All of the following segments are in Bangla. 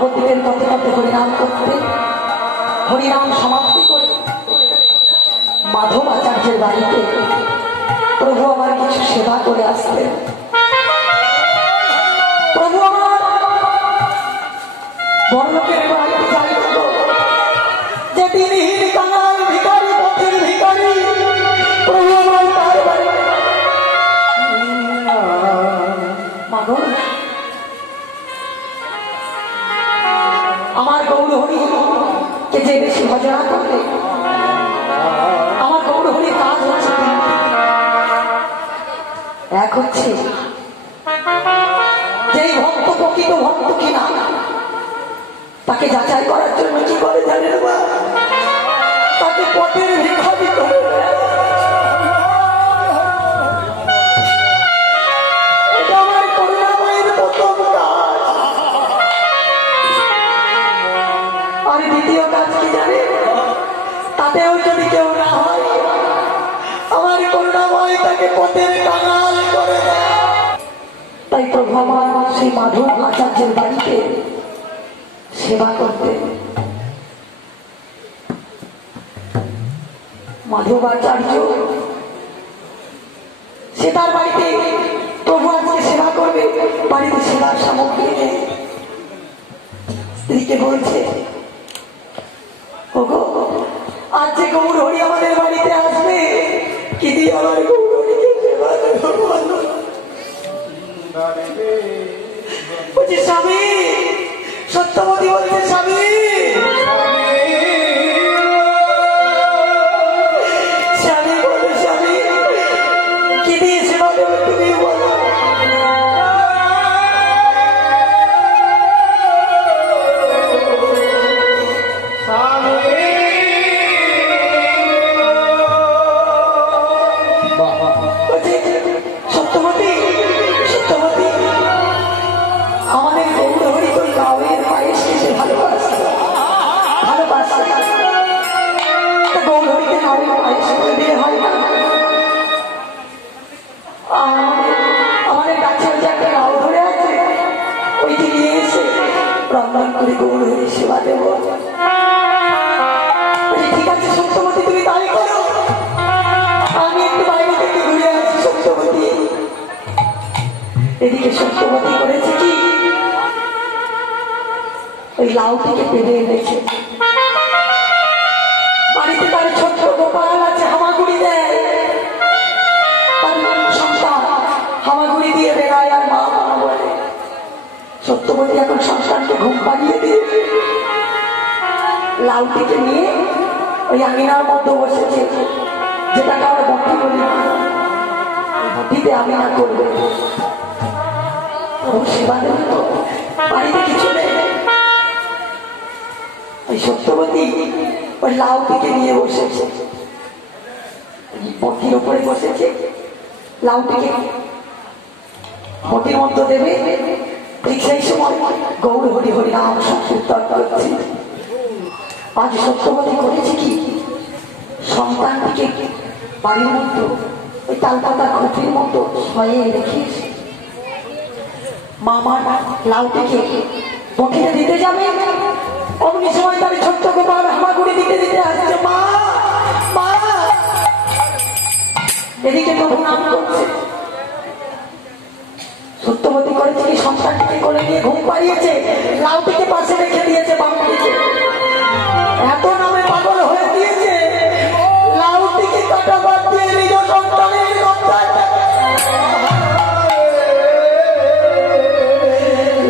নবদ্বীপের পথে পথে হরিনাম করতে, হরিনাম সমাপ্তি করে মাধব আচার্যের বাড়িতে প্রভু আমার কিছু সেবা করে আসতেন। প্রভু আমার বড়লোকের বাড়িতে যাই হতো যে দিনহীন কাঙাল ভিখারি, পথের ভিখারি, প্রভু আমার তার বাড়িতে মাধব আমার গৌর হরি কে যে বেশি ভজনা করবে, আমার গৌর হরির কাজ হচ্ছে এক হচ্ছে যেই ভক্ত প্রকৃত ভক্ত কিনা তাকে যাচাই করার জন্য কি করে জানেন না, তাকে পথের ভিক্ষা দিতে হবে। এটা আমার করুণাময়ের প্রথম কাজ। আর দ্বিতীয় কাজ কি জানে, তাতেও যদি কেউ না হয় আমার করুণাময় তাকে পথের কাঙাল করে দেয়। তাই প্রভু আমার সেই মাধব আচার্যের বাড়িতে সেবা করতে। মাধব আচার্য সে তার বাড়িতে প্রভু আজকে সেবা করবে, বাড়িতে সেবার সামগ্রী নেই। স্ত্রীকে বলছে, ওগো আজ যে গৌর হরি আমাদের বাড়িতে আসবে, কি দিয়ে আমার গৌর হরিকে সেবা দেবো বলো। বলছি স্বামী, সত্যবতী বলছে স্বামী, স্বামী বলে স্বামী কি দিয়ে সেবা দেবো তুমি বলো। সত্যবতী, সত্যবতী আমাদের গৌর হরি তো গাঁয়ের পায়েস খেতে ভালোবাসে, ভালোবাসে। গৌর হরিকে গাঁয়ের পায়েস করে দিয়ে হয় না। আমাদের গাছের যে একটা গাও ধরে আছে, ওইটি নিয়ে এসে রন্ধন করে গৌর হরি সেবা দেব। ঠিক আছে সত্যবতী, তুমি তাই করো, আমি একটু বাইরে থেকে ঘুরে আসি। সত্যবতী এদিকে সত্যবতী করেছে কি, ওই লাউটিকে পেরে এনেছে। বাড়িতে তার ছোট্ট গোপাল আছে, হামাগুড়ি দেয়, তার সন্তান হামাগুড়ি দিয়ে বেড়ায় আর মা মা বলে। সত্যবতী এখন সন্তানকে ঘুম পাড়িয়ে দিয়ে লাউটিকে নিয়ে ওই আঙিনার মধ্যে বসেছে, যেটাকে আমরা বটি বলি, বটিতে আঙিনা করবে। ও সেবা দেবে তো, বাড়িতে কিছু নেই। ওই সত্যবতী ওই লাউ থেকে নিয়ে বসেছে, বটির উপরে বসেছে, লাউ থেকে বটির মধ্যে দেবে। ঠিক সেই সময় গৌর হরি হরি নাম সংকীর্তন করছে। আজ সত্যবতী করেছে কি, সন্তানটিকে বাড়ির মধ্যে ওই তালপাতা খুঁটির মতো শয়ে রেখেছে। মামার লাউ থেকে বটিতে দিতে যাবে, অমনি সময় তার ছোট্ট গোপাল হামাগুড়ি দিতে দিতে আসছে, মা মা। এদিকে প্রভু নাম করছে। সত্যবতী করেছে কি, সন্তানটিকে কোলে নিয়ে ঘুম পাড়িয়েছে, লাউটিকে পাশে রেখে দিয়েছে বাম দিকে। এত নামে পাগল হয়ে দিয়েছে, লাউটিকে কাটা বাদ দিয়ে নিজ সন্তানের কথায়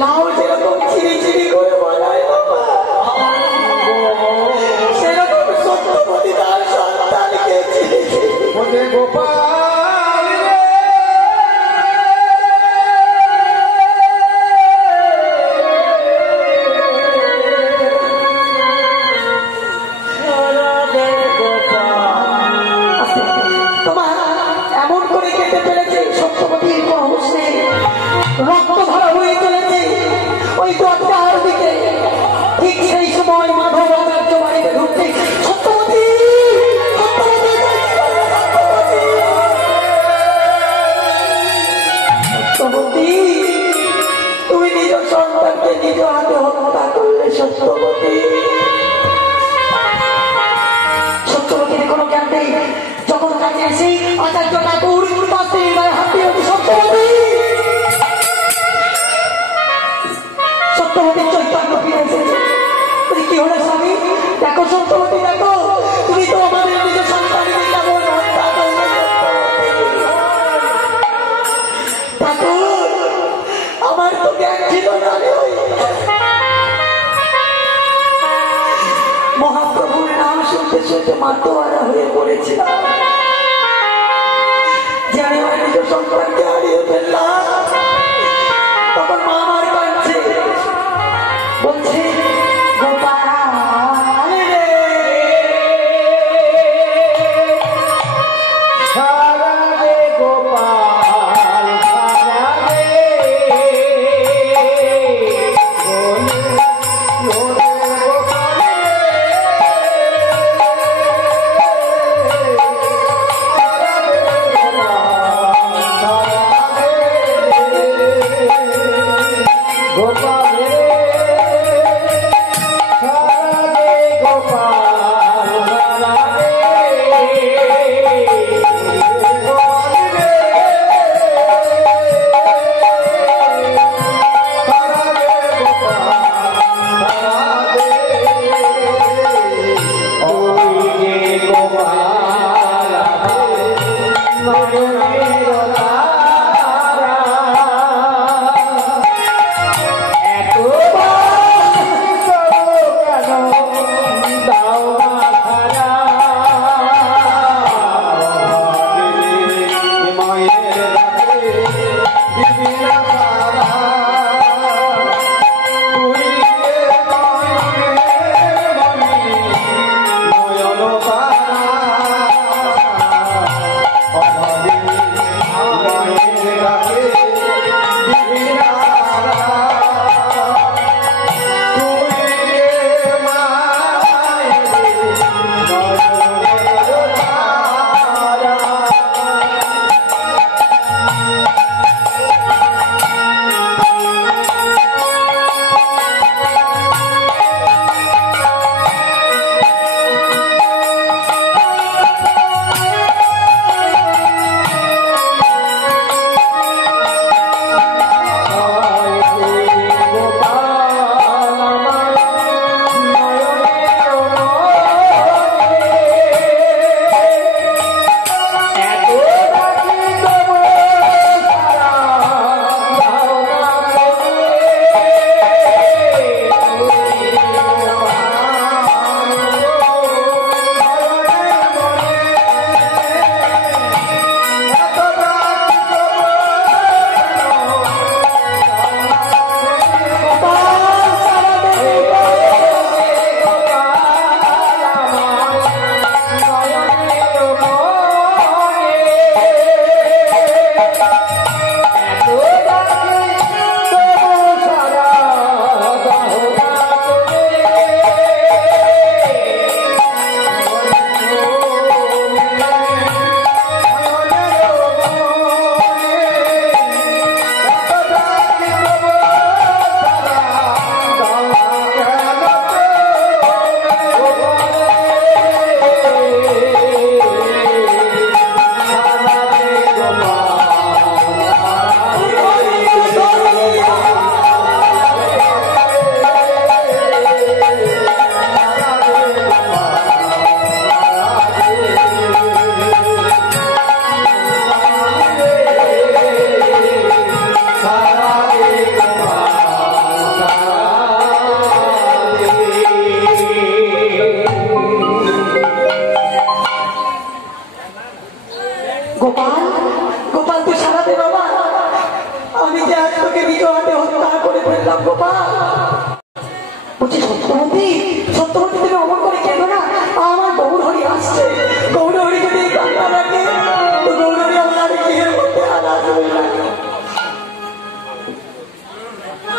লাউ যেরকম চিরি চিরি করে বানায় সেরকম সত্যবতী তার সন্তানকে গোপাল এসে আচার্য ঠাকুর তার স্ত্রীর গায়ে হাত দিয়ে সত্যবতী সত্যবতীর চৈতন্য ফিরে এসেছে। কি হলো স্বামী? দেখো সত্যবতী, দেখো তুমি তো আমাদের নিজ সন্তানকে কেমন হত্যা করলে। ঠাকুর আমার তো জ্ঞান ছিল না, মহাপ্রভুর নাম শুনতে শুনতে মাতোয়ারা হয়ে পড়েছিলাম। জানি আমার নিজ সন্তানকে হারিয়ে ফেললাম। তখন মা আমার কাঁদছে, বলছে গোপাল রে, সারা রে গোপাল সারা রে,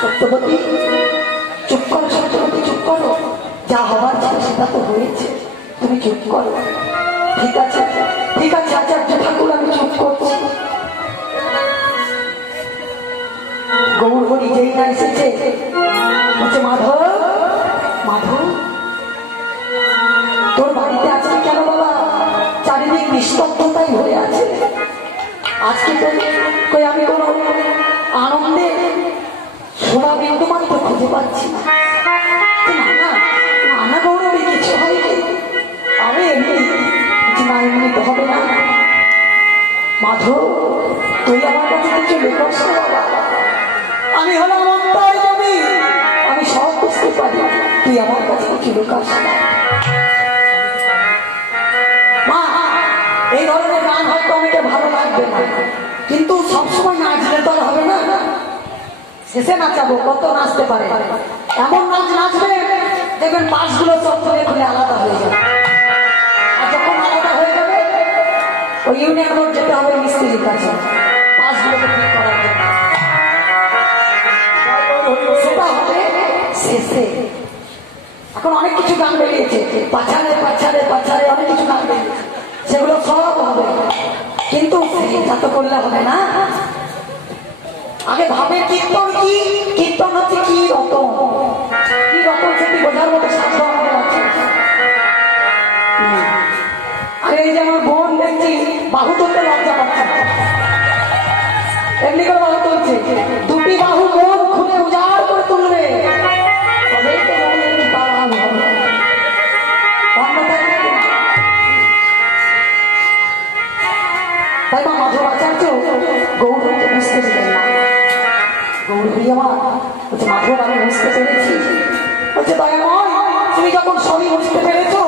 সত্যবতী চুপ করো, সত্যবতী চুপ করো, যা হবার ছিল সেটা তো হয়েছে, তুমি চুপ করো। ঠিক আছে ঠিক আছে আচার্য ঠাকুর, আমি চুপ করছি। গৌরহরি যেই না এসেছে বলছে, মাধব মাধব তোর বাড়িতে আজকে কেন বাবা চারিদিক নিস্তব্ধতাই পাচ্ছি না। না না না না গৌরবী, কিছু হয়নি, আমি এমনি না, এমনি তো হবে না। মাধব, তুই আমার কাছে কিছু লুকোস না বাবা, আমি হলাম অন্তরে যাবি, আমি সব বুঝতে পারি, তুই আমার কাছে কিছু লুকাস না। মা, এই ধরনের গান হয়তো আমাকে ভালো লাগবে না, কিন্তু সবসময় নাচলে তো আর হবে না, শেষে নাচাবো, কত নাচতে পারে, এমন নাচ নাচবে দেখবেন পাশগুলো সব খুলে খুলে আলাদা হয়ে যাবে। আর যখন আলাদা হয়ে যাবে ওই ইউনিয়ন রোড যেতে হবে মিস্ত্রির কাছে পাশগুলোকে ঠিক করার জন্য, সেটা হবে শেষে। এখন অনেক কিছু গান বেরিয়েছে, পাছারে পাছারে পাছারে অনেক কিছু গান বেরিয়েছে, সেগুলো সব হবে, কিন্তু সেটা তো করলে হবে না। আগে ভাবে কীর্তন কি, কীর্তন হচ্ছে কি রতন, কি রতন সেটি বোঝার মতো সাধ্য আমাদের আছে। আরে এই যে আমার বোন দেখছি বাহু তুলতে লজ্জা পাচ্ছে, এমনি করে বাহু তুলছে, দুটি বাহু বোন খুলে উজাড় করে তুলবে, তবেই তো মনের কি পারাম হবে। তাই মা মাধব আচার্য গৌরবকে বুঝতে দিলেন না। গৌরবী আমার বলছে, মাধব আমি বুঝতে পেরেছি। বলছে, দয়াময় তুমি যখন সবই বুঝতে পেরেছো,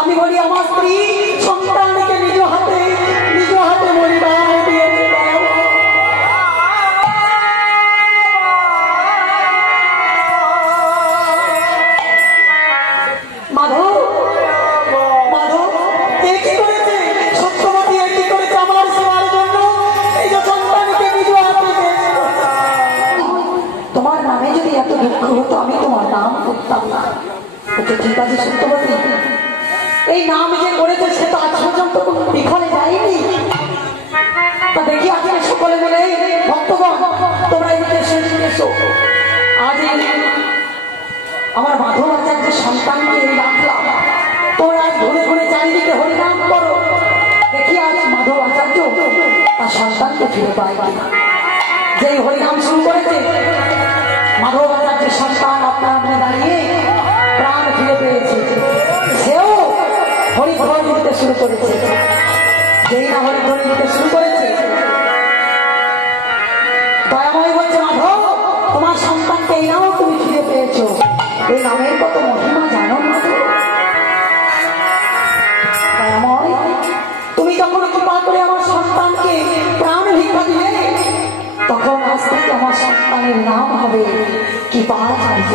আমি বলি আমার স্ত্রী সন্তানকে নিজ হাতে মরিবার দিয়েছে। মাধব, মাধব এ কি করেছে, সত্যবতী এ কি করেছে আমার সেবার জন্য, এই যে সন্তানকে নিজ হাতে দিয়েছে। তোমার নামে যদি এত দুঃখ হতো আমি তোমার নাম করতাম না। ওকে ঠিক আছে সত্যবতী, এই নাম যে করেছে সে তো আজ পর্যন্ত কোনো বিফলে যায়নি। তা দেখি আজকে সকলে মিলে ভক্তগণ তোমরা এদিকে এসো, আজ আমার মাধব আচার্যের সন্তানকে রাখলাম, তোমরা আজ ঘুরে ঘুরে চারিদিকে হরিনাম করো, দেখি আজ মাধব আচার্য তার সন্তানকে ফিরে পায় কিনা। যেই হরিনাম শুরু করেছে মাধব আচার্যের সন্তান আপনার আপনি দাঁড়িয়ে প্রাণ ফিরে পেয়েছে, সেও হরিধ্বনি দিতে শুরু করেছে। যেই না হরিধ্বনি দিতে শুরু করেছে, দয়াময় বলছে, মাধব তোমার সন্তানকে এই নামও তুমি ফিরে পেয়েছো, এই নামের কত মহিমা জানো মাধব? দয়াময় তুমি যখন কৃপা করে আমার সন্তানকে প্রাণ ভিক্ষা দিলে, তখন আজ থেকে আমার সন্তানের নাম হবে কৃপাচার্য।